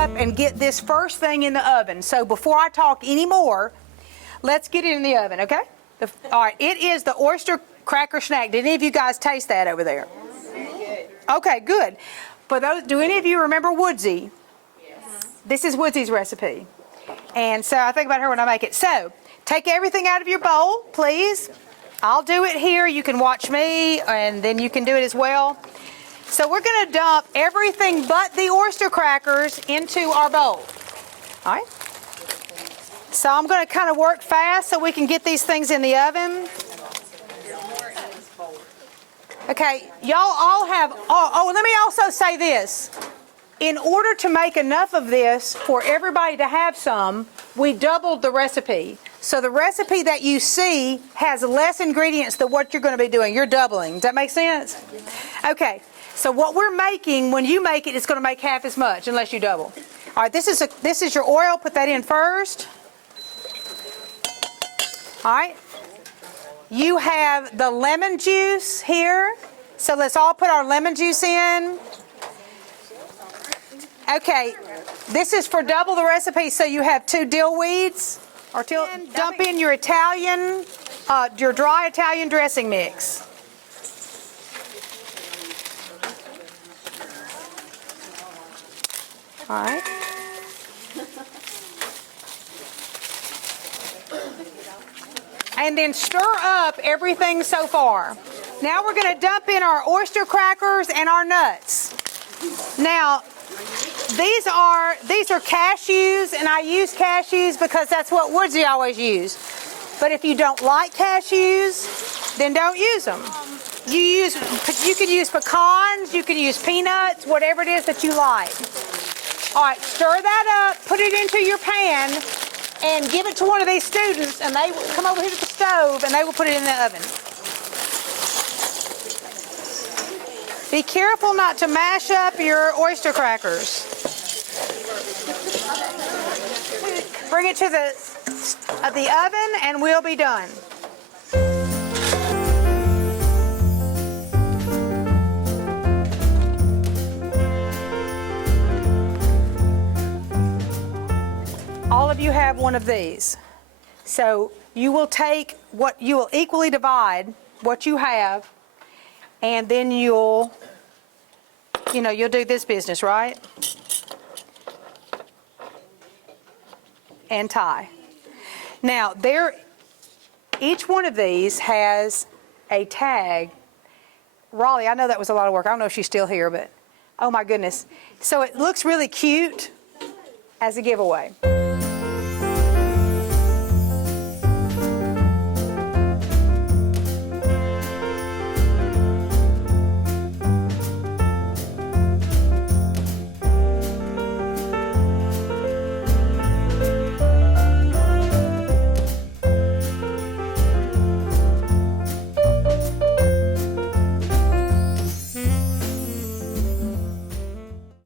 up and get this first thing in the oven. So before I talk anymore, let's get it in the oven, okay? All right, it is the Oyster Cracker Snack. Did any of you guys taste that over there? Okay, good. For those, do any of you remember Woodsy? Yes. This is Woodsy's recipe. And so I think about her when I make it. So take everything out of your bowl, please. I'll do it here. You can watch me, and then you can do it as well. So we're going to dump everything but the oyster crackers into our bowl. All right? So I'm going to kind of work fast so we can get these things in the oven. Okay, y'all all have, let me also say this. In order to make enough of this for everybody to have some, we doubled the recipe. So the recipe that you see has less ingredients than what you're going to be doing. You're doubling. Does that make sense? Okay, so what we're making, when you make it, it's going to make half as much unless you double. All right, this is your oil. Put that in first. All right. You have the lemon juice here. So let's all put our lemon juice in. Okay, this is for double the recipe, so you have 2 dill weeds. Dump in your your dry Italian dressing mix. All right. And then stir up everything so far. Now we're going to dump in our oyster crackers and our nuts. Now, these are cashews, and I use cashews because that's what Woodsy always used. But if you don't like cashews, then don't use them. You can use pecans, you can use peanuts, whatever it is that you like. All right, stir that up, put it into your pan, and give it to one of these students, and they will come over here to the stove, and they will put it in the oven. Be careful not to mash up your oyster crackers. Bring it to the oven, and we'll be done. All of you have one of these. So you will take you will equally divide what you have, and then you'll do this business, right? And tie. Now, each one of these has a tag. Raleigh, I know that was a lot of work. I don't know if she's still here, but oh my goodness. So it looks really cute as a giveaway.